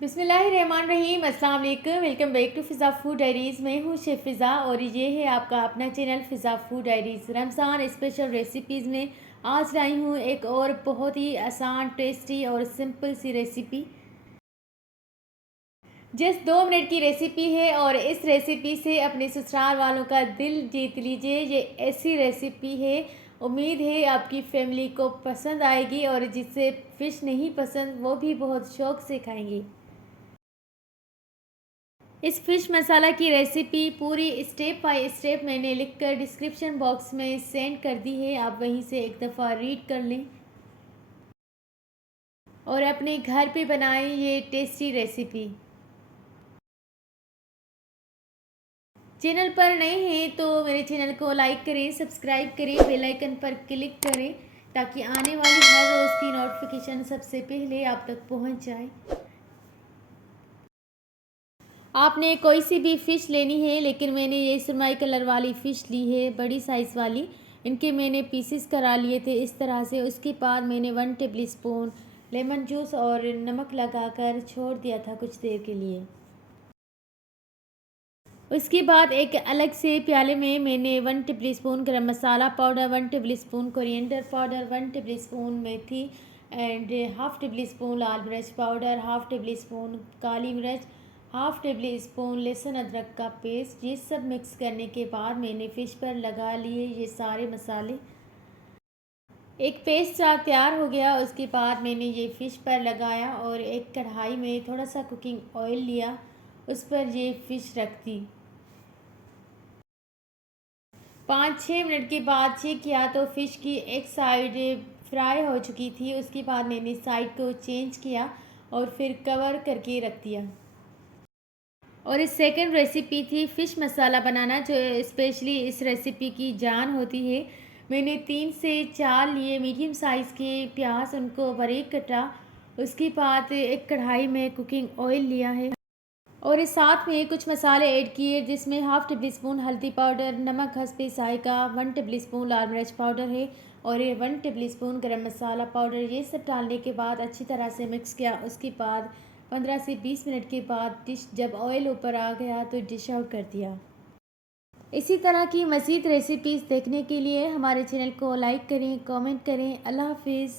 बिस्मिल्लाहिर्रहमानिर्रहीम, अस्सलाम वालेकुम। Welcome back to Fiza food diaries. मैं हूँ शेफ़ फ़िज़ा और ये है आपका अपना channel Fiza food diaries. Ramzan special recipes में आज लाई हूँ एक और बहुत ही आसान, टेस्टी और सिंपल सी रेसिपी। जस्ट 2 मिनट की रेसिपी है और इस रेसिपी से अपने ससुराल वालों का दिल जीत लीजिए। ये ऐसी रेसिपी है, उम्मीद है आपकी फैमिली को पसंद आएगी और जिसे फ़िश नहीं पसंद वो भी बहुत शौक़ से खाएंगी। इस फ़िश मसाला की रेसिपी पूरी स्टेप बाय स्टेप मैंने लिखकर डिस्क्रिप्शन बॉक्स में सेंड कर दी है, आप वहीं से एक दफ़ा रीड कर लें और अपने घर पे बनाएं ये टेस्टी रेसिपी। चैनल पर नए हैं तो मेरे चैनल को लाइक करें, सब्सक्राइब करें, बेल आइकन पर क्लिक करें ताकि आने वाली हर रोज़ की नोटिफिकेशन सबसे पहले आप तक पहुंच जाए। आपने कोई सी भी फ़िश लेनी है, लेकिन मैंने ये सुरमई कलर वाली फ़िश ली है, बड़ी साइज़ वाली। इनके मैंने पीसेस करा लिए थे इस तरह से। उसके बाद मैंने 1 टेबल स्पून लेमन जूस और नमक लगाकर छोड़ दिया था कुछ देर के लिए। उसके बाद एक अलग से प्याले में मैंने 1 tablespoon garam masala powder, 1 tablespoon coriander powder, 1 tablespoon methi and half tablespoon लाल मिर्च पाउडर, हाफ़ टेबल स्पून काली मिर्च, हाफ़ टेबल स्पून लहसुन अदरक का पेस्ट, ये सब मिक्स करने के बाद मैंने फ़िश पर लगा लिए ये सारे मसाले। एक पेस्ट तैयार हो गया। उसके बाद मैंने ये फ़िश पर लगाया और एक कढ़ाई में थोड़ा सा कुकिंग ऑयल लिया, उस पर ये फ़िश रख दी। 5-6 मिनट के बाद चेक किया तो फ़िश की एक साइड फ्राई हो चुकी थी। उसके बाद मैंने साइड को चेंज किया और फिर कवर करके रख दिया। और इस सेकंड रेसिपी थी फ़िश मसाला बनाना, जो स्पेशली इस रेसिपी की जान होती है। मैंने 3 से 4 लिए मीडियम साइज़ के प्याज, उनको बारीक कटा। उसके बाद एक कढ़ाई में कुकिंग ऑयल लिया है और इस साथ में कुछ मसाले ऐड किए, जिसमें हाफ़ टेबल स्पून हल्दी पाउडर, नमक हस्बे जायका, 1 टेबल स्पून लाल मिर्च पाउडर है और ये 1 tablespoon garam masala powder. ये सब डालने के बाद अच्छी तरह से मिक्स किया। उसके बाद 15 से 20 मिनट के बाद डिश जब ऑयल ऊपर आ गया तो डिश आउट कर दिया। इसी तरह की मज़ीद रेसिपीज़ देखने के लिए हमारे चैनल को लाइक करें, कमेंट करें। अल्लाह हाफ़िज़।